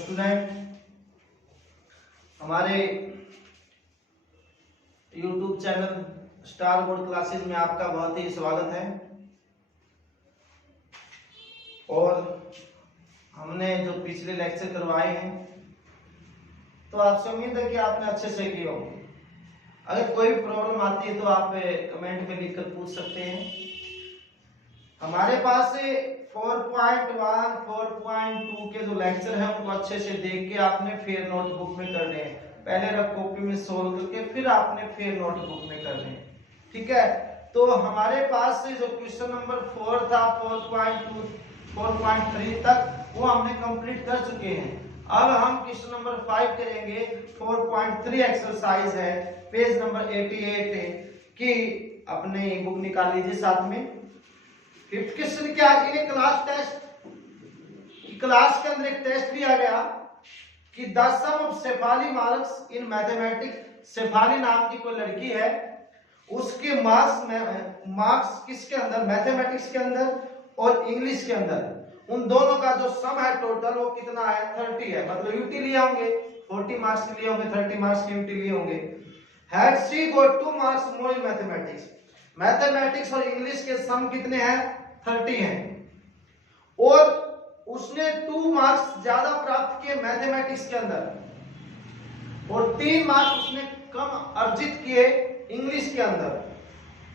Student, हमारे YouTube channel star board classes में आपका बहुत ही स्वागत है। और हमने जो पिछले लेक्चर करवाए हैं तो आपसे उम्मीद है कि आपने अच्छे से किए होंगे। अगर कोई प्रॉब्लम आती है तो आप कमेंट में लिखकर पूछ सकते हैं। हमारे पास 4.1, 4.2 के जो लेक्चर हैं उनको अच्छे से देख के आपने फिर नोटबुक में करने हैं। पहले रफ कॉपी में सोल्व करके फिर आपने फिर नोटबुक में करने हैं, ठीक है। तो हमारे पास जो क्वेश्चन नंबर 4 था 4.2 4.3 तक वो हमने कंप्लीट कर चुके हैं। अब हम क्वेश्चन नंबर 5 करेंगे। 4.3 एक्सरसाइज है, पेज नंबर 88 की अपने बुक निकाल लीजिए साथ में। फिफ्थ क्वेश्चन क्या है? ये क्लास टेस्ट, क्लास के अंदर एक टेस्ट दिया गया कि the sum of Shefali marks in mathematics. Shefali नाम की कोई लड़की है, उसके मार्क्स किसके अंदर? मैथमेटिक्स के अंदर और इंग्लिश के अंदर। उन दोनों का जो सम है टोटल वो कितना है? 30 है। मतलब यूटी लिए होंगे, 40 मार्क्स के लिए होंगे, 30 मार्क्स के यूटी लिए होंगे। Had she got 2 marks more in mathematics. Mathematics और इंग्लिश के सम कितने हैं? 30 हैं। और उसने 2 मार्क्स ज्यादा प्राप्त किए मैथमेटिक्स के अंदर और 3 मार्क्स उसने कम अर्जित किए इंग्लिश के अंदर।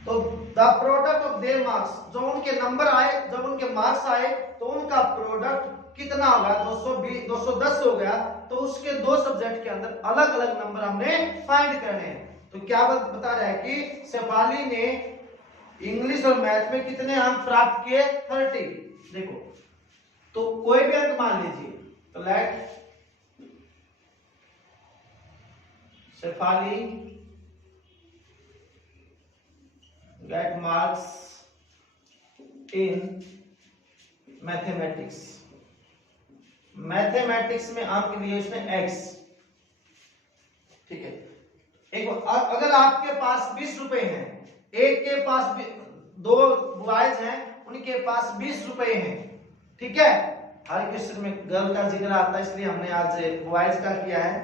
तो the product of their marks, जो उनके नंबर आए, जब उनके मार्क्स आए तो उनका प्रोडक्ट कितना होगा? 220 210 हो गया। तो उसके दो सब्जेक्ट के अंदर अलग अलग नंबर हमने फाइंड करने हैं। तो क्या बता रहा है कि शेफाली ने इंग्लिश और मैथ में कितने अंक प्राप्त किए? 30। देखो, तो कोई भी अंक मान लीजिए। तो let Shefali get marks in mathematics. Mathematics में अंक लिए उसने x, ठीक है। एक अगर आपके पास 20 रुपए हैं, एक के पास 2 बॉयज हैं, उनके पास 20 रुपए हैं, ठीक है। हर क्वेश्चन में गर्ल का जिक्र आता है इसलिए हमने आज बॉयज का किया है।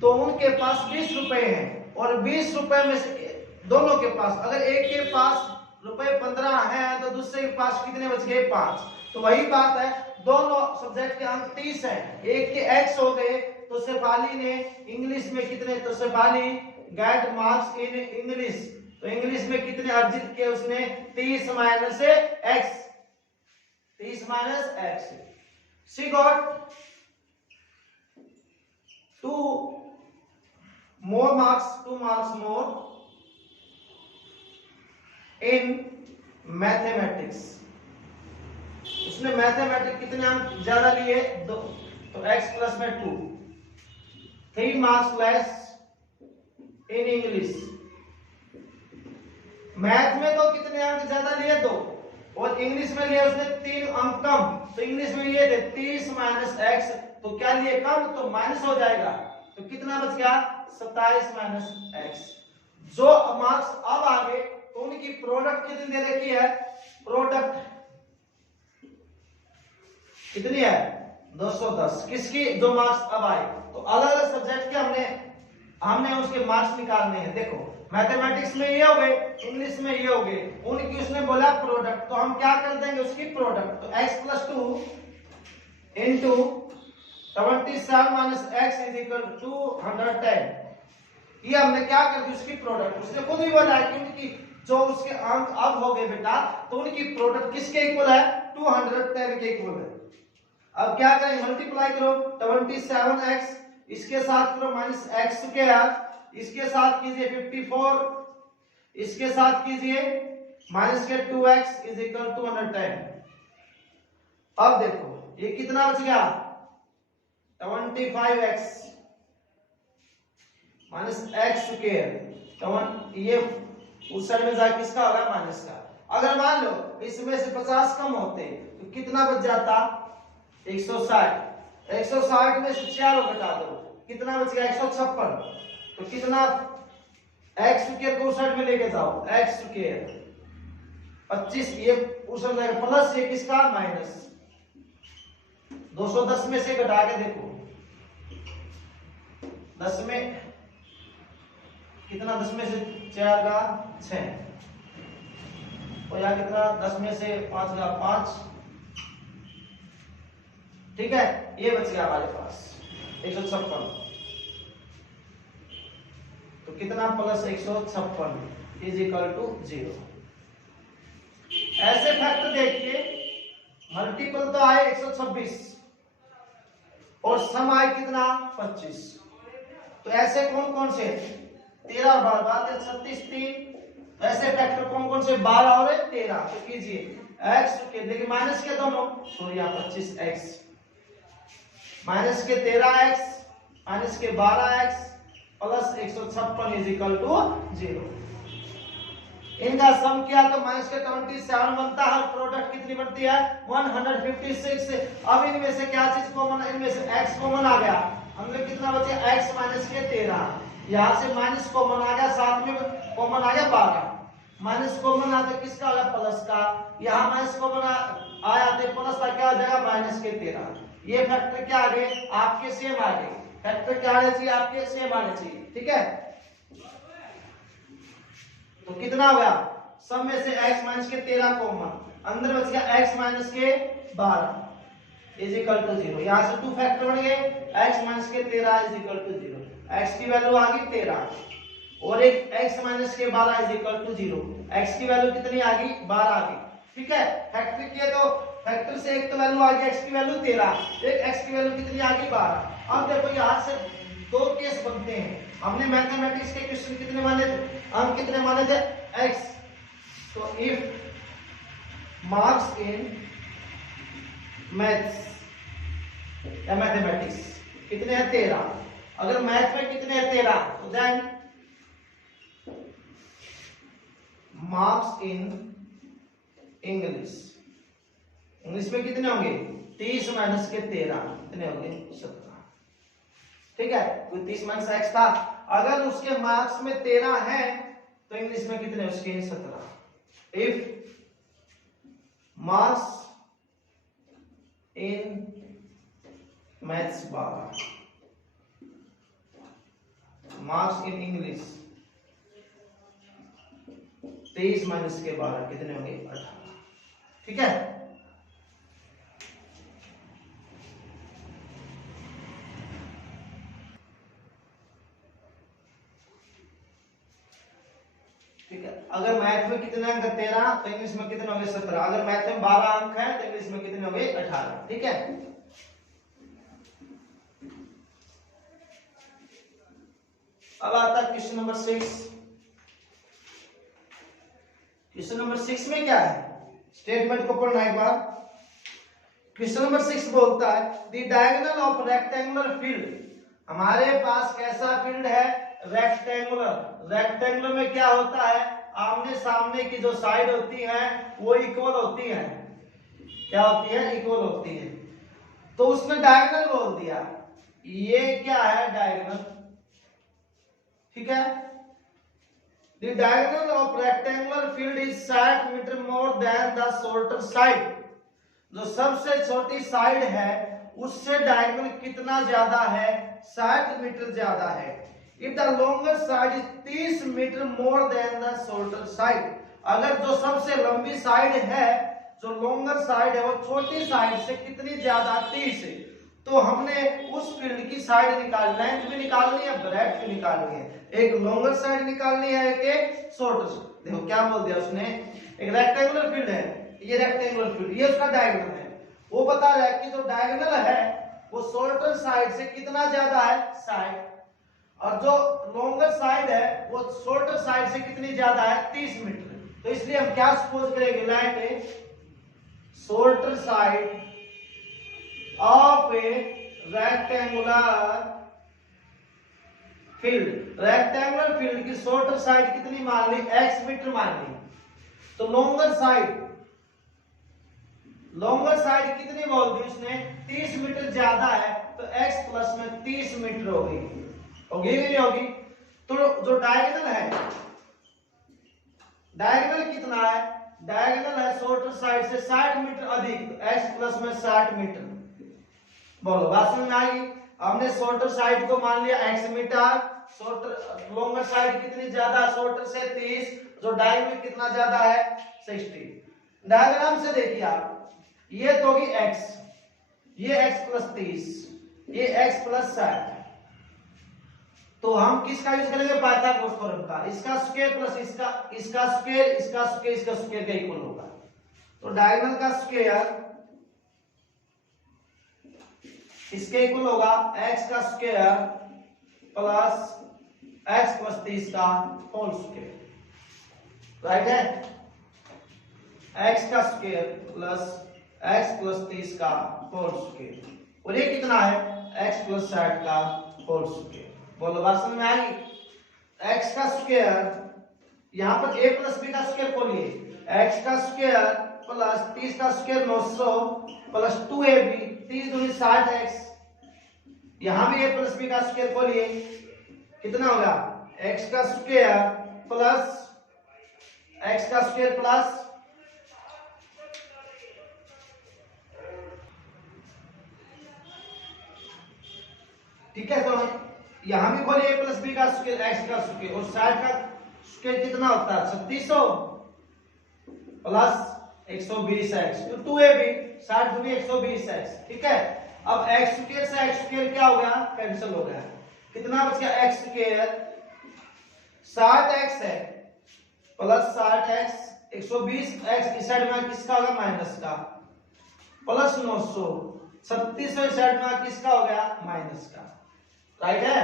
तो उनके पास 20 रुपए हैं और 20 रुपए में से दोनों के पास, अगर एक के पास रुपए 15 है तो दूसरे के पास कितने बच गए? 5। तो वही बात है, दोनों सब्जेक्ट के अंक 30 हैं, एक के x हो गए। तो शेफाली ने इंग्लिश में कितने? तो Shefali get marks in English, तो इंग्लिश में कितने अर्जित किए उसने? 30 minus x, 30 minus x। She got 2 marks more in mathematics. उसने मैथमेटिक्स कितने अंक ज्यादा लिए? 2। तो x प्लस में 2। 3 marks less in English. Math में तो कितने अंक ज्यादा लिए? 2। और इंग्लिश में लिए उसने 3 अंक कम। तो इंग्लिश में लिए थे 30 माइनस x, तो क्या लिए? कम, तो माइनस हो जाएगा। तो कितना बच गया? 27 माइनस x। जो मार्क्स अब आ गए तो उनकी प्रोडक्ट कितनी दे रखी है? प्रोडक्ट कितनी है? 210। किसकी? जो मार्क्स अब आए। तो अलग अलग सब्जेक्ट के हमने उसके मार्क्स निकालने हैं। देखो, मैथमेटिक्स में ये हो गए, इंग्लिश में ये हो गए, उनकी उसने बोला प्रोडक्ट। तो हम क्या कर देंगे? उसकी प्रोडक्ट। तो x plus 2 into 77 minus x is equal to 210। ये हमने क्या कर दी? उसकी प्रोडक्ट। उसने खुद ही बोला है कि उनकी जो उसके अंक अब हो गए बेटा, तो उनकी प्रोडक्ट किसके इक्वल है? 210 के इक्वल है। अब क्या करें? मल्टीप्लाई करो 27x, इसके साथ करो माइनस x स्क्वायर, इसके साथ कीजिए 54, इसके साथ कीजिए माइनस के 2x इज इक्वल टू 210। अब देखो ये कितना बच गया? 25x minus x square. ये उस साइड में जाके किसका होगा? माइनस का। अगर मान लो इसमें से 50 कम होते तो कितना बच जाता? 160। 160 में से 4 घटा दो, कितना बच गया? 156। तो कितना? x स्क्वायर को उस साइड में लेके जाओ, x स्क्वायर 25, ये उस साइड प्लस, ये किसका? माइनस। 210 में से घटा के देखो 10 में कितना, 10 में से 4 का 6, और यहाँ कितना, 10 में से 5 का 5, ठीक है। ये बच गया हमारे पास 156, तो कितना प्लस 156 इज इक्वल टू 0। ऐसे फैक्टर देखिए, मल्टीपल तो आए 126 और सम आए कितना 25, तो ऐसे कौन कौन से 13 और 12 36 3, ऐसे फैक्टर कौन कौन से 12 और 13, तो कीजिए x के, देखिए माइनस के दोनों, तो यहाँ 25x माइनस के 13x माइनस के 12x plus 156 is equal to 0। इनका सम किया तो माइनस के 27 बनता है, प्रोडक्ट कितनी बनती है 156। अब इनमें से क्या चीज कॉमन, इनमें से x कॉमन आ गया, हमने कितना बचे x माइनस के 13, यहाँ से माइनस कॉमन आ गया, साथ में कॉमन आ गया 12, माइनस कॉमन आता किसका आ गया प्लस का, यहाँ माइनस कॉमन आया तो प्लस का क्या हो जाएगा माइनस के 13। ये फैक्टर क्या आ गए आपके सेम आ गए, फैक्टर क्या आने चाहिए आपके सेम आने चाहिए, ठीक है। तो कितना हो गया, सब में से x माइनस के 13 कॉमन, अंदर बच गया x माइनस के 12 इज इक्वल टू 0। यहाँ से 2 फैक्टर बन गए, x माइनस के 13 इज इक्वल टू 0, x की वैल्यू आ गई 13 और एक x माइनस के 12 इज इक्वल टू 0, x की वैल्यू कितनी आ गई 12 आ गई, ठीक है। फैक्टर किए तो फैक्टर से एक तो वैल्यू आ गई x की वैल्यू 13, एक x की वैल्यू कितनी आ गई 12। अब देखो यहाँ से 2 केस बनते हैं, हमने मैथमेटिक्स के क्वेश्चन कितने माने थे, अंक कितने माने थे x, तो इफ मार्क्स इन मैथ्स या मैथमेटिक्स कितने हैं 13, अगर मैथ में कितने हैं 13, तो then marks in English, English में कितने होंगे 30 माइनस के 13 कितने होंगे 17, ठीक है। कोई 30 माइनस x था, अगर उसके मार्क्स में 13 है तो इंग्लिश में कितने उसके 17। If marks in maths 12, marks in English 23 minus के 12 कितने होंगे 18, ठीक है। ठीक है, अगर मैथ में कितने अंक 13 तो इंग्लिश में कितने होंगे 17, अगर मैथ में 12 अंक है तो इंग्लिश में कितने होंगे 18, ठीक है। अब आता है क्वेश्चन नंबर 6। क्वेश्चन नंबर 6 में क्या है, स्टेटमेंट को पढ़ना एक बार। क्वेश्चन नंबर 6 बोलता है the diagonal of rectangular field, हमारे पास कैसा फील्ड है रेक्टेंगुलर। रेक्टेंगुलर में क्या होता है, आमने सामने की जो साइड होती है वो इक्वल होती है, क्या होती है इक्वल होती है, तो उसमें डायगोनल बोल दिया, ये क्या है डायगोनल, ठीक है। The diagonal of rectangular field is 60 metre more than the shorter side, जो सबसे छोटी साइड है उससे डायगोनल कितना ज्यादा है 60 मीटर ज्यादा है। If the longer side is 30 metre more than the shorter side, अगर जो सबसे लंबी साइड है, जो लॉन्गर साइड है वो छोटी साइड से कितनी ज्यादा 30 है, तो हमने उस फील्ड की साइड निकाल, लेंथ भी निकालनी है ब्रेड्थ भी निकालनी है, एक लॉन्गर साइड निकालनी है एक शॉर्टर। देखो क्या बोल दिया उसने, एक रेक्टेंगुलर फील्ड है, ये रेक्टेंगुलर फील्ड, ये उसका डायगोनल है, वो बता रहा है कि जो डायगोनल है वो शॉर्टर साइड से कितना ज्यादा है 60, और जो लॉन्गर साइड है वो शॉर्टर साइड से कितनी ज्यादा है 30 मीटर। तो इसलिए हम क्या सपोज करेंगे, like shorter side of A rectangular field, rectangular field की शॉर्टर साइड कितनी मान ली x मीटर मान ली, तो लॉन्गर साइड कितनी बोल दी उसने 30 मीटर ज्यादा है, तो x प्लस में 30 मीटर होगी कि नहीं होगी। तो जो डायगोनल है, डायगोनल कितना है, डायगोनल है शॉर्टर साइड से 60 मीटर अधिक, तो x प्लस में 60 मीटर, बोलो बात समझ में आएगी। हमने शॉर्टर साइड को मान लिया x metre, shorter longer side कितनी ज्यादा, शॉर्टर से 30, जो डायमीटर कितना ज्यादा है 60। डायग्राम से देखिए आप, ये तो होगी x, ये x प्लस 30, ये x प्लस 60। तो हम किसका यूज करेंगे, पाइथागोरस थ्योरम का, इसका स्क्वायर प्लस इसका स्क्वायर, इसका स्क्वायर, इसका स्क्वायर का इक्वल होगा। तो डायगोनल का स्क्वायर इसके इक्वल होगा x का स्क्वायर प्लस x प्लस 30 का होल स्क्वायर, राइट है, x का स्क्वायर प्लस x प्लस 30 का होल स्क्वायर, और ये कितना है x प्लस 60 का होल स्क्वायर। बोलो बात समझ में आएगी। x का स्क्वायर, यहां पर a प्लस b का स्क्वायर खोलिए, x का स्क्वायर प्लस 30 का स्क्वायर 900 प्लस 2ab, 30 दूनी 60x, यहां भी a प्लस b का स्क्वायर खोलिए, कितना होगा x का स्क्वायर प्लस x का स्क्वायर प्लस ठीक है। तो यहां भी खोलिए a प्लस b का स्क्वायर, x का स्क्वायर, और 60 का स्क्वायर कितना होता है 3600 प्लस 120x, तो 2ab, 60 दूनी 120x, ठीक है। अब x स्क्वायर से x स्क्वायर क्या हो गया, कैंसिल हो गया, कितना बच गया x स्क्वायर, 60x है प्लस 60x, 120x इस साइड में किसका होगा माइनस का, प्लस 900, 3600 इस साइड में किसका हो गया माइनस का, राइट है।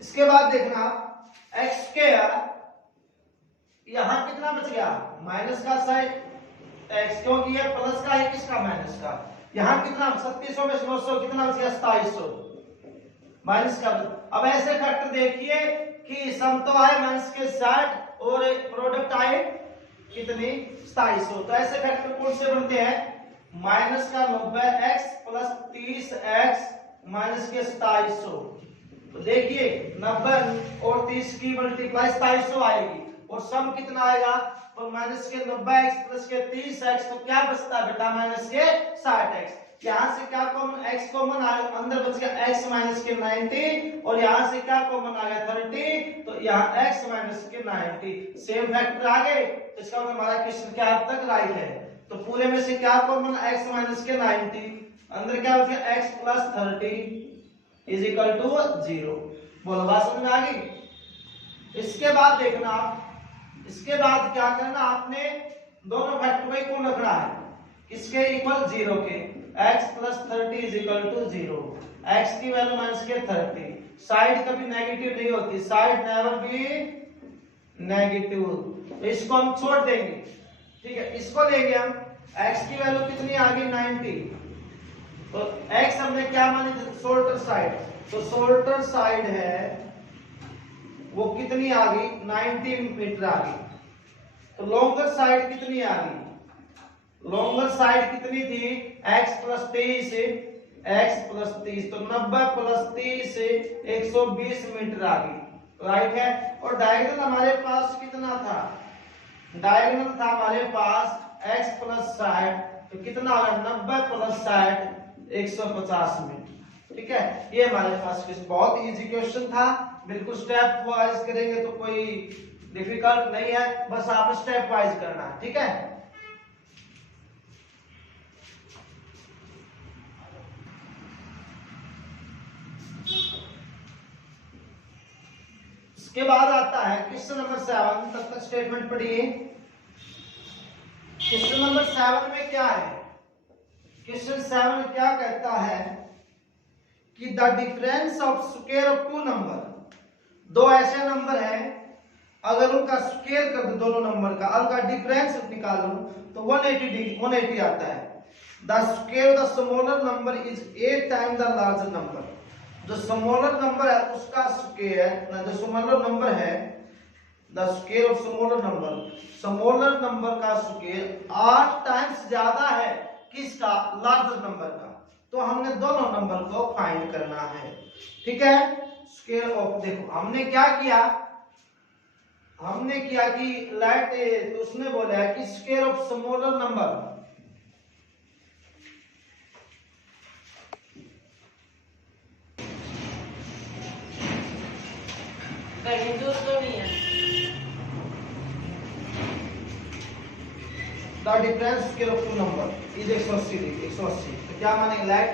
इसके बाद देखना x स्क्वायर, यहां कितना बच गया माइनस का साइड x, क्योंकि ये प्लस का है, किसका माइनस का, यहां कितना 3600 में 900 कितना बच गया 2700 माइनस का। अब ऐसे फैक्टर देखिए कि सम तो आए माइनस के 60 और प्रोडक्ट आए कितनी 2700, तो ऐसे फैक्टर कौन से बनते हैं, माइनस का 90x प्लस 30x माइनस के 2700। तो देखिए 90 और 30 की मल्टीप्लाई 2700 आएगी, और सम कितना आएगा, तो माइनस के 90x प्लस के 30x, तो क्या बचता है बेटा माइनस के 60x। यहां से क्या कॉमन, x कॉमन आया, अंदर बच गया x माइनस के 90, और यहां से क्या कॉमन आ गया 30, तो यहां x माइनस के 90, सेम फैक्टर आ गए। तो इसका मतलब हमारा क्वेश्चन क्या अब तक राइट है। तो पूरे में से क्या कॉमन, x माइनस के 90, अंदर क्या बच गया x plus 30 is equal to 0। बोलो बात समझ में आ गई। इसके बाद देखना, इसके बाद क्या करना, आपने दोनों फैक्टर को इक्वल रखना है, किसके इक्वल 0 के, x plus 30 is equal to 0, x की वैल्यू माइनस के 30, साइड कभी नेगेटिव नहीं होती, साइड नेवर बी नेगेटिव, तो इसको हम छोड़ देंगे, ठीक है। इसको लेंगे हम, x की वैल्यू कितनी आ गई 90, तो x हमने क्या मानी शॉर्टर साइड, तो शॉर्टर साइड है वो कितनी आ गई 90 मीटर आ गई। तो लॉन्गर साइड कितनी आ गई, लॉन्गर साइड कितनी थी x प्लस 23, x प्लस 30, तो 90 प्लस 30 120 मीटर आ गई, राइट है। और डायगोनल हमारे पास कितना था, डायगोनल था हमारे पास x प्लस 60, तो कितना होगा 90 प्लस 60 150 मीटर, ठीक है। ये हमारे पास बहुत इजी क्वेश्चन था, बिल्कुल स्टेप वाइज करेंगे तो कोई डिफिकल्ट नहीं है, बस आप स्टेप वाइज करना है, ठीक है। इसके बाद आता है क्वेश्चन नंबर 7, तब तक स्टेटमेंट पढ़िए। क्वेश्चन नंबर 7 में क्या है, क्वेश्चन 7 क्या कहता है कि the difference of square of two number, दो ऐसे नंबर हैं अगर उनका स्क्वायर कर दो दोनों नंबर का, उनका डिफरेंस निकालो तो 180 आता है। The square of the smaller number is 8 times the larger number, जो स्मॉलर नंबर है उसका स्क्वायर ना, जो स्मॉलर नंबर है the square of smaller number, smaller number का स्क्वायर 8 टाइम्स ज्यादा है किसका, लार्जर नंबर का। तो हमने दोनों नंबर को फाइंड करना है, ठीक है। स्क्वायर ऑफ, देखो हमने क्या किया, हमने किया कि लेट, तो उसने बोला है कि स्क्वायर ऑफ स्मॉलर नंबर, जरूरत तो नहीं है। The difference scale of two number is 180 degree, 180। तो क्या मानेंगे? Let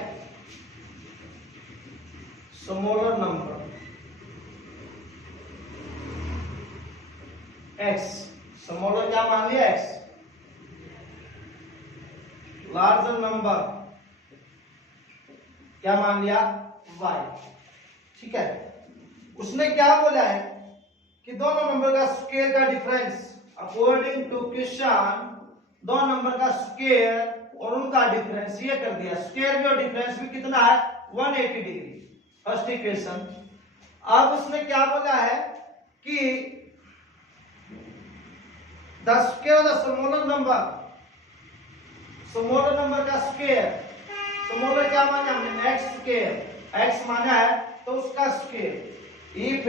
smaller number x, smaller क्या मान लिया? x, लार्जर नंबर क्या मान लिया? y। ठीक है, उसने क्या बोला है कि दोनों नंबर का स्क्वायर का डिफरेंस अकॉर्डिंग टू क्वेश्चन, दो नंबर का स्क्वायर और उनका डिफरेंस ये कर दिया। स्क्वायर भी और डिफरेंस भी कितना है? 180 डिग्री, फर्स्ट इक्वेशन। अब उसने क्या बोला है कि the square of the smaller number का स्क्वायर, स्मॉलर क्या माना हमने? x स्क्वायर, x माना है तो उसका square. If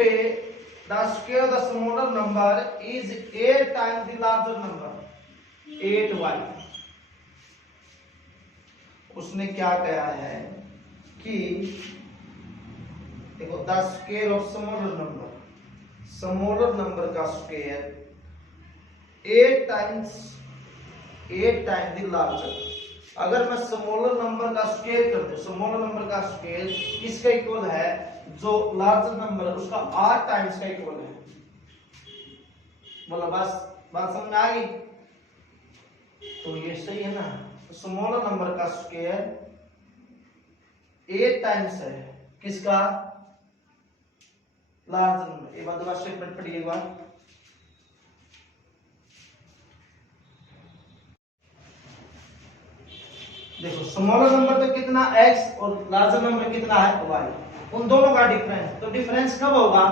the square of the smaller number is 8 times the larger number, 8y। उसने क्या कहा है कि देखो, the square of smaller number का स्क्वायर 8 टाइम्स द लार्जर। अगर मैं स्मॉलर नंबर का स्क्वायर कर दूं, स्मॉलर नंबर का स्क्वायर किसका इक्वल है? जो लार्जर नंबर है उसका 8 टाइम्स का इक्वल है। बोलो, बस बात समझ में आ गई? तो ये सही है ना? स्मॉलर नंबर का स्क्वायर 8 टाइम्स है किसका? Larger number. एक बार दोबारा स्टेटमेंट पढ़िए एक बार। देखो, स्मॉलर नंबर तो कितना x और लार्जर नंबर कितना है y, उन दोनों का डिफरेंस। तो डिफरेंस कब होगा?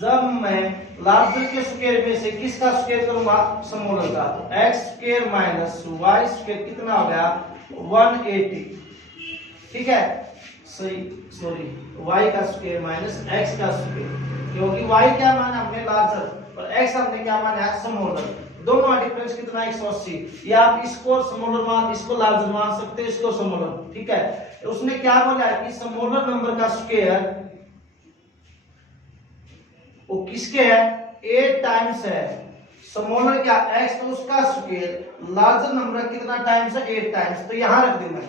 जब मैं लार्जर के स्क्वायर में से किसका स्क्वायर करूंगा? स्मॉलर का। तो x square minus y square कितना हो गया? 180। ठीक है, सॉरी y का स्क्वायर माइनस x का स्क्वायर, क्योंकि y क्या माना हमने? लार्जर, और x हमने क्या माना है? स्मॉलर। दोनों का डिफरेंस कितना? 180। या आप इसको स्मॉलर मान, इसको लार्जर मान सकते हैं, इसको स्मॉलर। ठीक है, उसने क्या बोला है कि स्मॉलर नंबर का स्क्वायर वो किसके है? 8 टाइम्स है। स्मॉलर क्या? x, तो उसका स्क्वायर लार्जर नंबर कितना टाइम्स है? 8 टाइम्स। तो यहां रख देना,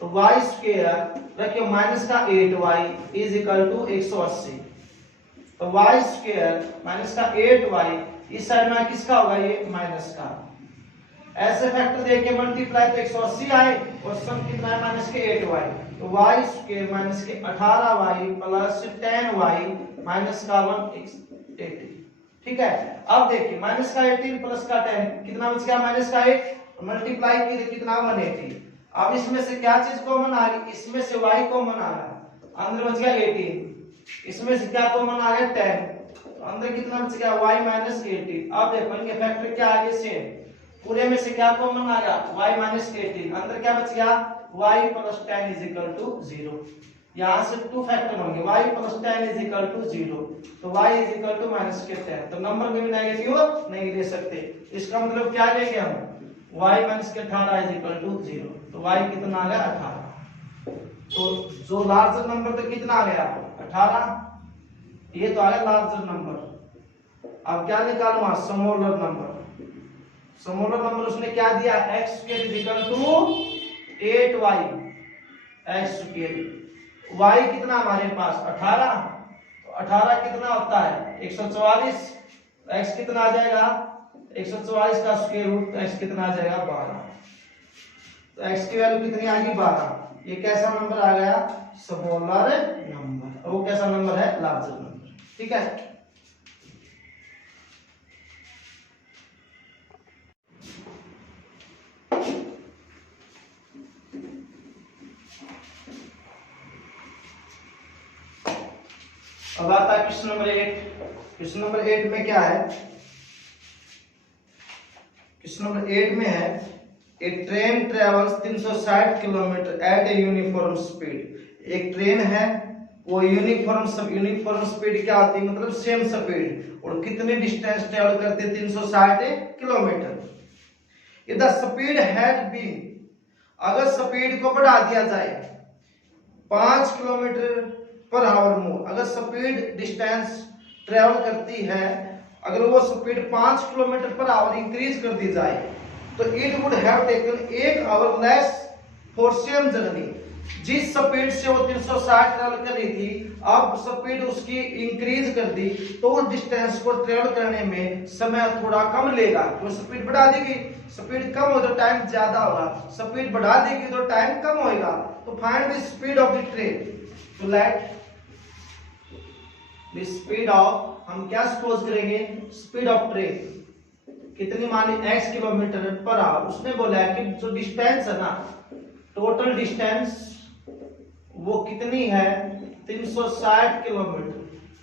तो y स्क्वायर रखियो माइनस का 8y इज इक्वल टू 180। तो y स्क्वायर माइनस का 8y, इस साइड में किसका होगा? ये माइनस का। ऐसे फैक्टर देके मल्टीप्लाई तो 180 आए और सम कितना है? माइनस के 8y। तो y स्क्वायर माइनस के 18y प्लस 10y माइनस का 180। ठीक है, अब देखिए माइनस का 18 प्लस का 10 कितना बच गया? माइनस का 8, मल्टीप्लाई की कितना? 180। अब इसमें से क्या चीज कॉमन आ गई? इसमें से y कॉमन आ गया, अंदर बच गया 18। इसमें से क्या कॉमन आ गया? 10, तो अंदर कितना बच गया? y minus 18। अब देखो इनके फैक्टर क्या आगे से, पूरे में से क्या कॉमन आ गया? y माइनस 18, अंदर क्या बच गया? y plus 10 is equal to 0। यहां से 2 फैक्टर होंगे, y plus 10 is equal to 0, तो y is equal to minus के 10। तो नंबर में भी नेगेटिव नहीं ले सकते। इसका मतलब क्या लेंगे हम? y माइनस के 18 इज इक्वल टू 0। तो y कितना आ गया? 18। तो जो लार्जर नंबर तो कितना आ गया? 18। ये तो आ गया लार्जर नंबर। अब क्या निकालूंगा? Smaller number. स्मॉलर नंबर उसने क्या दिया? x square is equal to 8y, x square. y कितना हमारे पास? 18। तो 18 कितना होता है? 144। x कितना आ जाएगा? 144 का स्क्वायर रूट, तो x कितना आ जाएगा? 12। तो x की वैल्यू कितनी आ गई? 12। ये कैसा नंबर आ गया? Smaller number. और वो कैसा नंबर है? Larger number. ठीक है, अब आता है क्वेश्चन नंबर 8। क्वेश्चन नंबर 8 में क्या है? क्वेश्चन नंबर 8 में है a train travels 360 kilometre at a uniform speed. एक ट्रेन है, वो यूनिफॉर्म स्पीड क्या होती है? मतलब सेम स्पीड, और कितने डिस्टेंस ट्रेवल करते हैं? 360 kilometre. If the speed had been, अगर स्पीड को बढ़ा दिया जाए 5 किलोमीटर पर आवर मोर, अगर स्पीड डिस्टेंस ट्रेवल करती है, अगर वो speed 5 kilometre per hour increase कर दी जाए तो it would have taken 1 our less for same journey. जिस स्पीड से वो 360 ट्रेवल कर रही थी, अब स्पीड उसकी इंक्रीज कर दी तो उस डिस्टेंस को ट्रेवल करने में समय थोड़ा कम लेगा। तो स्पीड बढ़ा देगी, स्पीड कम हो तो टाइम ज्यादा होगा, स्पीड बढ़ा देगी तो टाइम कम होगा। तो find the speed of the train. तो लेट द स्पीड ऑफ, हम क्या सपोज करेंगे, स्पीड ऑफ ट्रेन कितनी मानी x किलोमीटर पर आवर। उसने बोला है कि जो डिस्टेंस है ना, टोटल डिस्टेंस वो कितनी है 360 किलोमीटर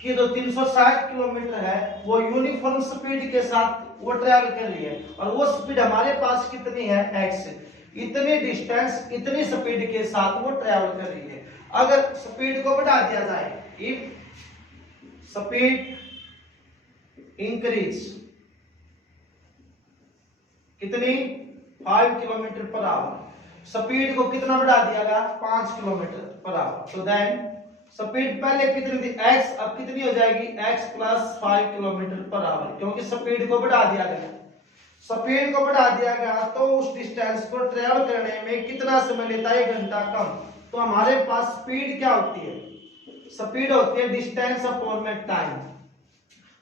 की। जो 360 किलोमीटर है वो यूनिफॉर्म स्पीड के साथ वो ट्रैवल कर रही है, और वो स्पीड हमारे पास कितनी है x। इतनी डिस्टेंस इतनी स्पीड के साथ वो ट्रैवल कर रही है। अगर स्पीड को बढ़ा दिया जाए, इफ स्पीड इंक्रीज कितनी 5 किलोमीटर पर आवर, स्पीड को कितना बढ़ा दिया गया 5 किलोमीटर पर आवर। तो देन स्पीड पहले कितनी थी x, अब कितनी हो जाएगी x plus 5 kilometre per hour, क्योंकि स्पीड को बढ़ा दिया गया। स्पीड को बढ़ा दिया गया तो उस डिस्टेंस को ट्रेवल करने में कितना समय लेता है, 1 घंटा कम। तो हमारे पास स्पीड क्या होती है, स्पीड होती है डिस्टेंस अपॉन में टाइम।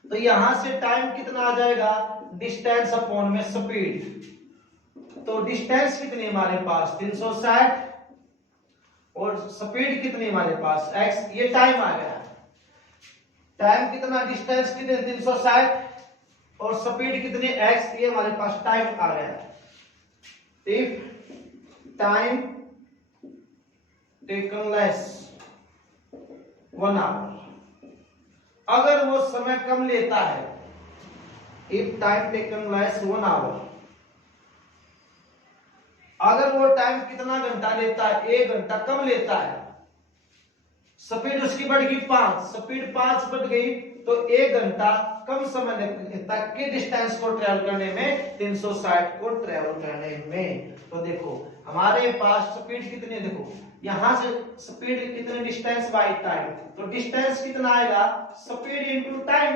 तो यहां से टाइम कितना आ जाएगा, डिस्टेंस अपॉन में स्पीड। तो डिस्टेंस कितनी हमारे पास 360 और स्पीड कितनी हमारे पास x, ये टाइम आ गया। टाइम कितना, डिस्टेंस कितने 360 और स्पीड कितनी x, ये हमारे पास टाइम आ गया। If time taken less 1 hour, अगर वो समय कम लेता है, if time taken less 1 hour, अगर वो टाइम कितना घंटा लेता है, 1 घंटा कम लेता है, स्पीड उसकी बढ़ गई 5, स्पीड 5 बढ़ गई तो 1 घंटा कम समय लेता कि डिस्टेंस को ट्रेवल करने में, 360 को ट्रेवल करने में। तो देखो हमारे पास स्पीड कितनी है, देखो यहां से स्पीड कितनी, डिस्टेंस बाय टाइम, तो डिस्टेंस कितना आएगा स्पीड इनटू टाइम।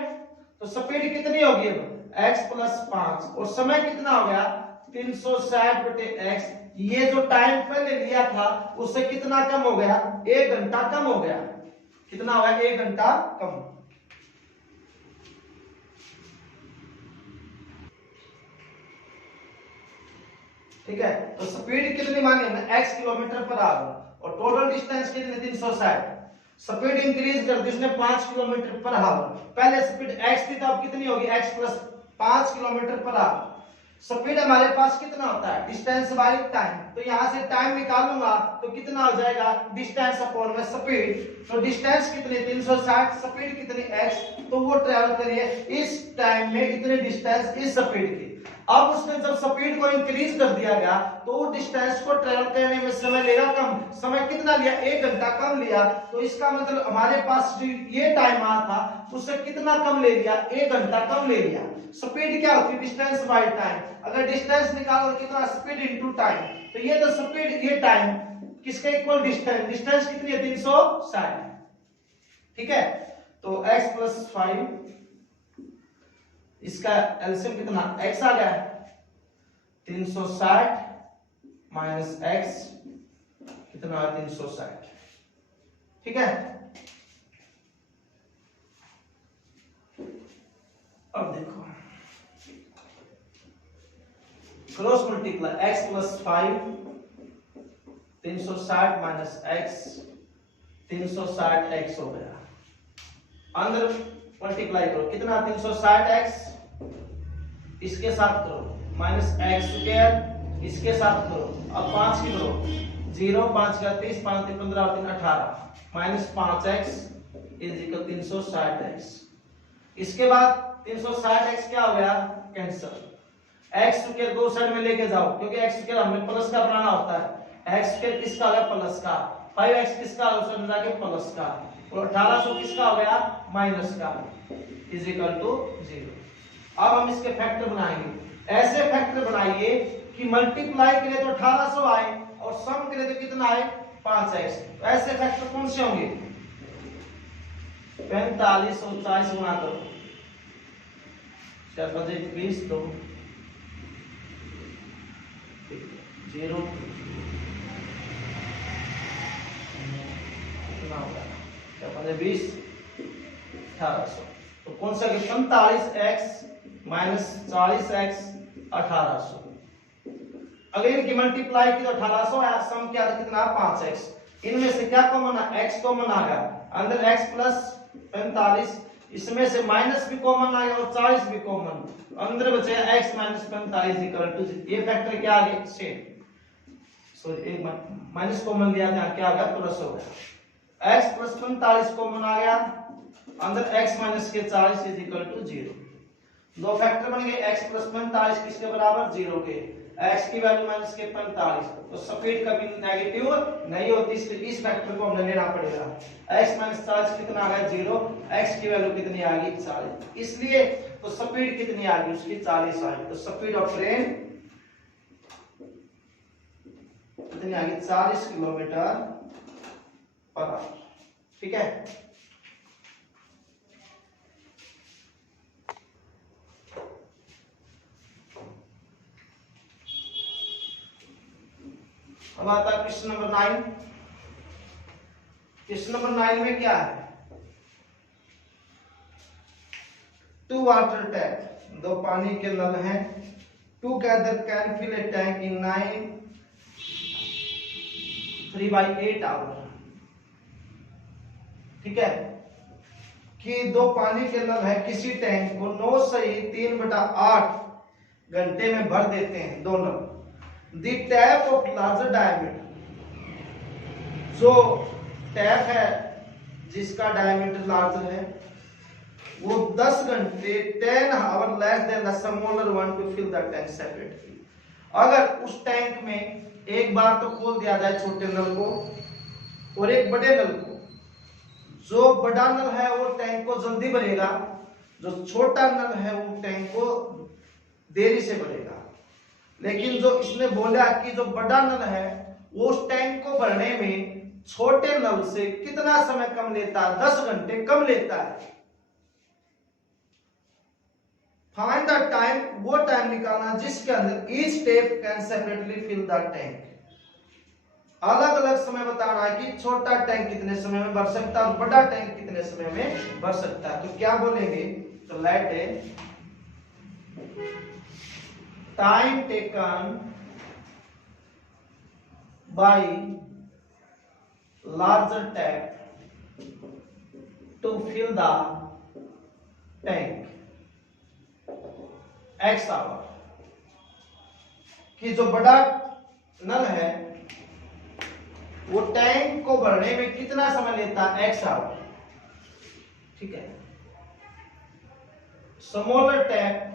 तो स्पीड कितनी होगी अब x प्लस 5 और समय कितना हो गया 360 बटे x। ये जो टाइम पहले लिया था उससे कितना कम हो गया, 1 घंटा कम हो गया। कितना हुआ 1 घंटा कम। ठीक है, तो स्पीड कितनी मांगी हमने x किलोमीटर पर आवर और टोटल डिस्टेंस कितनी 360। स्पीड इंक्रीज कर दी उसने 5 किलोमीटर पर आवर, पहले स्पीड x थी तो अब कितनी होगी x plus 5 kilometre per hour. Speed हमारे पास कितना होता है डिस्टेंस बाय टाइम, तो यहां से टाइम निकालूंगा तो कितना हो जाएगा डिस्टेंस अपॉन में स्पीड। तो डिस्टेंस कितनी 360, स्पीड कितनी x, तो वो ट्रैवल करिए इस टाइम में इतने डिस्टेंस इस स्पीड की। अब उसने जब स्पीड को इंक्रीज कर दिया गया तो वो डिस्टेंस को ट्रेवल करने में समय लेगा कम। समय कितना लिया 1 घंटा कम लिया, तो इसका मतलब हमारे पास जो ये टाइम आया था उससे कितना कम ले लिया 1 घंटा कम ले लिया। स्पीड क्या होती है डिस्टेंस बाय टाइम, अगर डिस्टेंस निकालो कितना स्पीड इनटू टाइम, तो ये तो स्पीड ये टाइम किसके इक्वल डिस्टेंस, डिस्टेंस कितनी है 360। ठीक है, तो x प्लस 5 इसका एलसीएम कितना x आ गया 360 माइनस x कितना 360। ठीक है, अब देखो cross multiply x plus 5 360 minus x 360 x हो गया, अंदर मल्टीप्लाई करो कितना 360x इसके साथ करो माइनस x स्क्वायर इसके साथ करो, अब 5 की करो 0 5 का 30 5 3 15 और 3 18 minus 5x is equal 360x। इसके बाद 360x क्या हो गया कैंसिल, x स्क्वायर दो साइड में लेके जाओ क्योंकि x स्क्वायर हमें प्लस का बनाना होता है, x स्क्वायर किसका हो गया प्लस का, 5x किसका उस अंदर जाके प्लस का, और 1800 किसका हो गया माइनस का इज इक्वल टू 0। अब हम इसके फैक्टर बनाएंगे, ऐसे फैक्टर बनाइए कि मल्टीप्लाई करें तो 1800 आए और सम करें तो कितना आए 5x। तो ऐसे फैक्टर कौन से होंगे 45 और 40 गुणा करो, 4 5 20 तो 0 कितना होगा, 4 5 20 1800। तो कौन सा 45x माइनस 40x 1800। अगर इनकी मल्टीप्लाई की तो 1800 आया, सम क्या था कितना 5x। इनमें से क्या कॉमन है, x कॉमन आ गया, अंदर x प्लस 45, इसमें से माइनस भी कॉमन आ गया और 40 भी कॉमन, अंदर बचेगा x माइनस 45 इक्वल टू, ये फैक्टर क्या आ गया सेम, सॉरी एक माइनस कॉमन लिया था, क्या आ गया प्लस हो गया, x प्लस 45 कॉमन आ गया, अंदर x माइनस के 40 इज इक्वल टू 0। दो फैक्टर बन गए, x प्लस 45 किसके बराबर 0 के, x की वैल्यू माइनस के 45, तो स्पीड कभी नेगेटिव नहीं होती, इसलिए इस फैक्टर को हमें लेना पड़ेगा। x माइनस 40 कितना आ गया 0, x की वैल्यू कितनी आ गई 40, इसलिए तो स्पीड कितनी आ गई उसकी 40 आ गई, तो स्पीड ऑफ ट्रेन कितनी आ गई 40 किलोमीटर पर आवर। ठीक है, अब आता है क्वेश्चन नंबर 9। क्वेश्चन नंबर 9 में क्या है, टू वाटर टैप, दो पानी के नल हैं, together can fill a tank in 3/8 hour. ठीक है, कि दो पानी के नल है, किसी टैंक को 9 से 3/8 घंटे में भर देते हैं दो नल। The tap of larger diameter, जो टैप है जिसका डायमीटर लार्जर है वो 10 घंटे 10 hour less than the smaller one to fill the tank separately. अगर उस टैंक में एक बार तो खोल दिया जाए छोटे नल को और एक बड़े नल को, जो बड़ा नल है वो टैंक को जल्दी भरेगा, जो छोटा नल है वो टैंक को देरी से भरेगा। लेकिन जो इसने बोला कि जो बड़ा नल है वो उस टैंक को भरने में छोटे नल से कितना समय कम लेता है, 10 घंटे कम लेता है। फाइंड द टाइम, वो टाइम निकालना जिसके अंदर each tap can separately fill the tank. अलग अलग समय बताना है कि छोटा टैंक कितने समय में भर सकता है और बड़ा टैंक कितने समय में भर सकता है। तो क्या बोलेंगे, तो let a time taken by larger tap to fill the tank x hour, कि जो बड़ा नल है वो टैंक को भरने में कितना समय लेता है x आवर। ठीक है, स्मॉलर टैप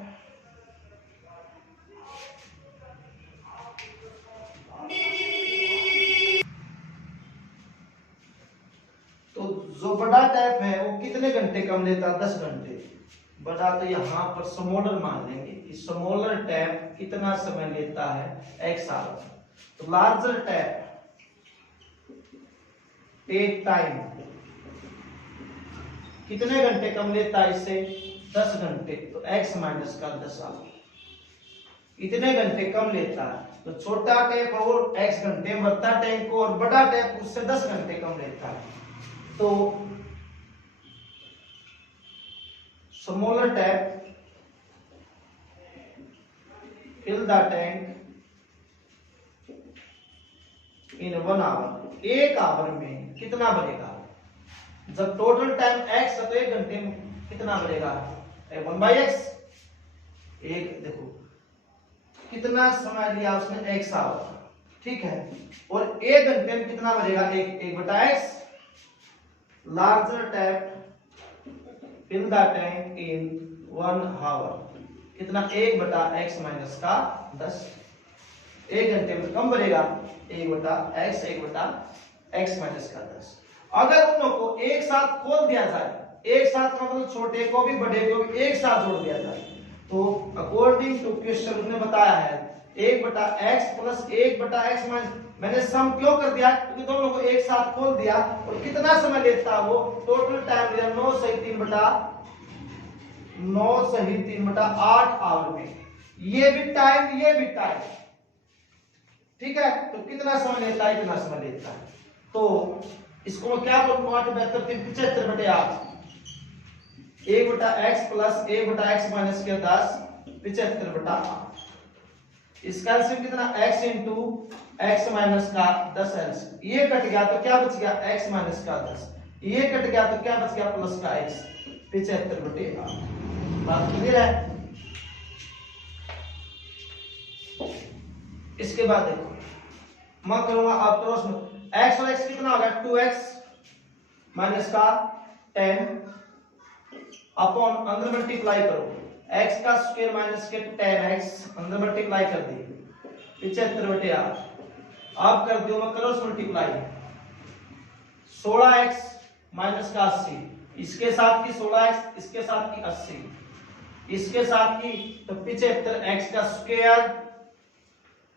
जो बड़ा टैप है वो कितने घंटे कम लेता है, 10 घंटे। बड़ा तो यहां पर स्मॉलर मान लेंगे कि स्मॉलर टैप कितना समय लेता है x आवर। तो लार्जर टैप टेक टाइम कितने घंटे कम लेता है इससे, 10 घंटे, तो x माइनस का 10 आवर इतने घंटे कम लेता है। तो छोटा टैप और x घंटे भरता टैंक को और बड़ा टैप उससे 10 घंटे कम लेता है। तो smaller tap fill the tank in 1 hour, 1 hour में कितना भरेगा। जब टोटल टाइम x है तो 1 घंटे में कितना भरेगा, 1/x। एक देखो कितना समय लिया उसने, x आवर। ठीक है, और 1 घंटे में कितना भरेगा, 1/x। larger tap fill the tank in 1 hour, कितना 1/x माइनस का 10, 1 घंटे में कम भरेगा 1/x, 1/x माइनस का 10। अगर उन को एक साथ खोल दिया जाए, एक साथ मतलब छोटे को भी बड़े को भी एक साथ जोड़ दिया जाए, तो अकॉर्डिंग टू क्वेश्चन ने बताया है 1 बटा x प्लस 1 बटा x माइनस, मैंने सम क्यों कर दिया क्योंकि दोनों को एक साथ खोल दिया। और कितना समय लेता है वो, टोटल टाइम दिया 9 सही 3 बटा 8 आवर में। ये भी टाइम, ये भी टाइम, ठीक है। तो कितना समय लेता है, इतना समय लेता है। तो इसको मैं क्या बोलूंगा, 8 बेहतर 75 बटे 8, 1 बटा x प्लस 1 बटा x माइनस के 10, 75 बटा 8। इसका एलसीएम कितना, x इंटू x माइनस का 10 एलसीएम। ये कट गया तो क्या बच गया, x माइनस का 10, ये कट गया तो क्या बच गया, प्लस का x, 75 बटे 8। बात क्लियर है। इसके बाद देखो मैं करूंगा, आप करो उसमें x और x कितना होगा, 2x माइनस का 10 अपॉन अंदर मल्टीप्लाई करो, x का स्क्वायर माइनस के 10x अंदर मल्टीप्लाई कर दिए 75 बटे 8। अब कर दियो मैं क्रॉस मल्टीप्लाई, 16x माइनस का 80, इसके साथ की 16x, इसके साथ की 80, इसके साथ की तो 75x का स्क्वायर,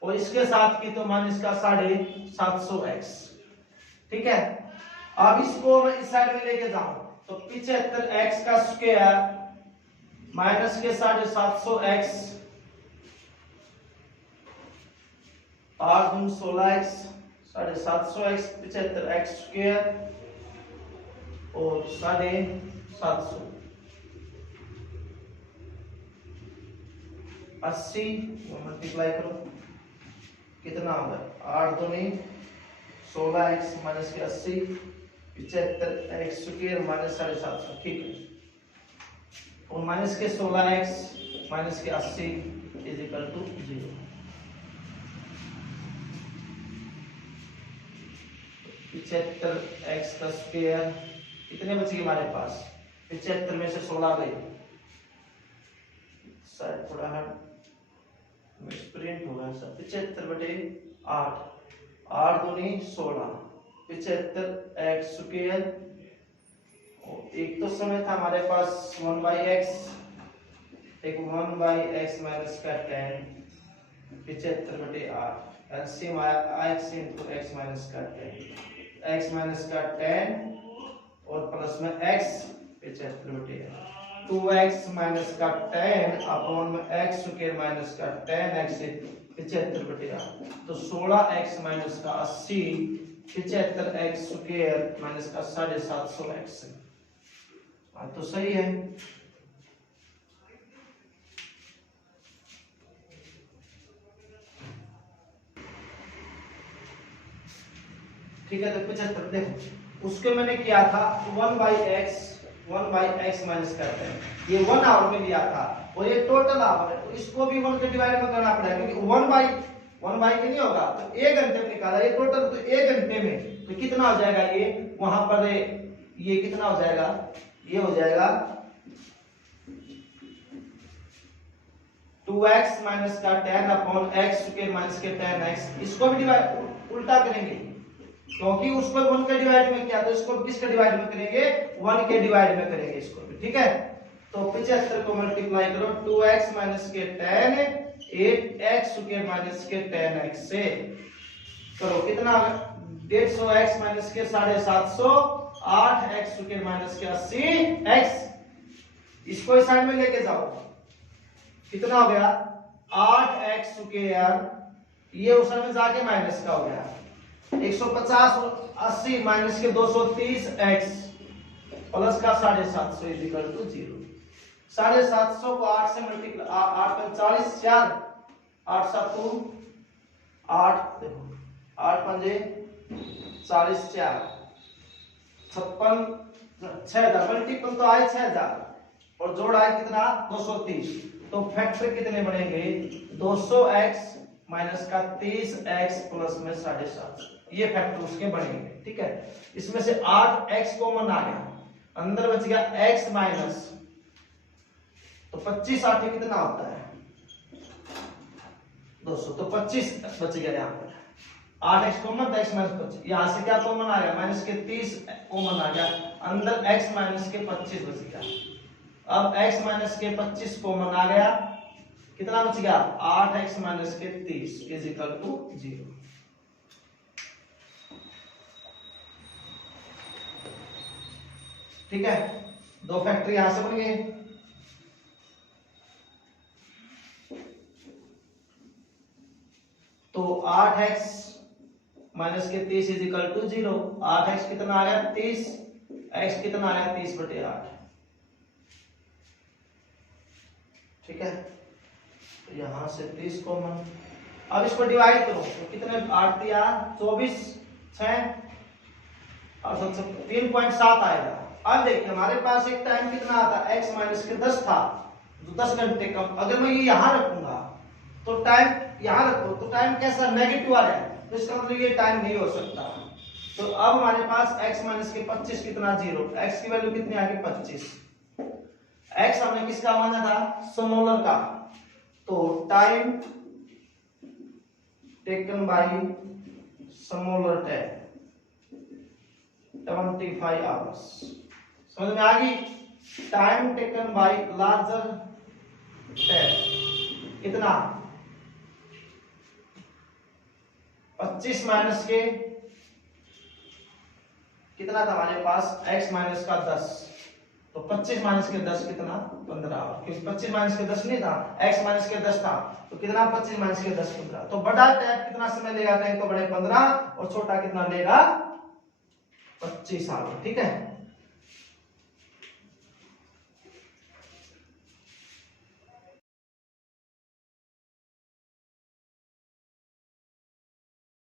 और इसके साथ की तो माइनस का 750x, ठीक है। अब इसको मैं इस साइड में लेके जाऊं तो 75x का स्क्वायर माइनस के 750x, 8 दूनी 16x, 750x, 75x स्क्वायर और 750, 80 मल्टीप्लाई करो कितना होगा, 8 दूनी 16x माइनस के 80, 75x स्क्वायर माइनस 750, ठीक है। और माइनस के 16x माइनस के 80 इज इक्वल टू 0। पिछहत्तर x का स्क्वायर कितने बच गए हमारे पास, 75 में से 16 गए, शायद थोड़ा है मिसप्रिंट होगा सर, 75 बटे 8, 8 दूनी 16, 75x स्क्वायर, और एक तो समय था हमारे पास 1/x, एक 1/x माइनस का 10, 75 बटे 8, एलसीएम आया x इंटू x माइनस का 10, x माइनस का 10 और प्लस में x, 75 बटे 2x माइनस का 10 अपॉन में x स्क्वायर माइनस का 10x 75 बटे 8, तो 16x माइनस का 80, 75x स्क्वायर माइनस का 750x। तो सही है। ठीक है, तो 75 देखो उसके मैंने किया था 1/x माइनस करते हैं, ये 1 आवर में लिया था और ये टोटल आवर है, तो इसको भी 1 के डिवाइड में करना पड़ेगा क्योंकि 1 बाई के नहीं होगा, तो 1 घंटे में निकाला ये टोटल, तो 1 घंटे में तो कितना हो जाएगा, ये वहां पर ये कितना हो जाएगा, ये हो जाएगा 2x माइनस का 10 अपॉन x स्क्वायर माइनस के 10x, इसको भी डिवाइड उल्टा करेंगे क्योंकि उसको 1 के डिवाइड में किया, तो इसको किसके डिवाइड में करेंगे, 1 के डिवाइड में करेंगे इसको भी, ठीक है। तो 75 को मल्टीप्लाई करो 2x माइनस के 10 8x स्क्वायर माइनस के 10x से करो कितना, 150x माइनस के 750, 8x स्क्वायर माइनस के 80x, इसको इस साइड में लेके जाओ कितना हो गया 8x स्क्वायर, ये उस में जाके माइनस का हो गया 150 80 माइनस के 230x प्लस का 750 इज इक्वल टू 0। 750 को 8 से मल्टीप्लाई 8 का 40 4 8 7 8 देखो 8 पंजे 40 4 56 6000 मल्टीपल तो आए 6000 और जोड़ आए कितना 230, तो फैक्टर कितने बनेंगे 200x माइनस का 30x प्लस में 750, ये फैक्टर उसके बनेंगे, ठीक है। इसमें से 8x कॉमन आ गया, अंदर बच गया x माइनस, तो 25 8 कितना होता है 200, तो 25 बच गया यहाँ पर, 8x कॉमन तो x माइनस 25, यहाँ से क्या कॉमन आ गया माइनस के 30 कॉमन आ गया, अंदर x माइनस के 25 बच गया। अब x माइनस के 25 कॉमन आ गया, कितना बच गया 8x माइनस के 30 इज इक्वल टू 0। ठीक है, दो फैक्टर यहां से बन गए। तो 8x माइनस के 30 इज इक्वल टू 0। 8x कितना आ गया 30, x कितना आ गया 30/8। ठीक है, तो यहां से 30 कॉमन, अब इसको डिवाइड करो तो कितने 8 या 24 6 और 3.7 आएगा। अब देखिए हमारे पास एक टाइम कितना आता है x माइनस के 10 था, तो 10 घंटे कम। अगर मैं ये यहां रखूंगा तो टाइम यहां रखो तो टाइम कैसा नेगेटिव आ रहा है, तो इसका मतलब ये टाइम नहीं हो सकता। तो अब हमारे पास x माइनस के 25 कितना 0, x की वैल्यू कितनी आ गई 25। x हमने किसका माना था समोलर का, तो time taken by smaller tap 75 hours. समझ में आ गई। Time taken by larger tap कितना 25 माइनस के कितना था हमारे पास x माइनस का 10, तो 25 माइनस के 10 कितना 15, क्योंकि 25 माइनस के 10 नहीं था, x माइनस के 10 था, तो कितना 25 माइनस के 10 15। तो बड़ा टैप कितना समय लेगा, कहीं तो बड़े 15 और छोटा कितना लेगा 25 आवर। ठीक है।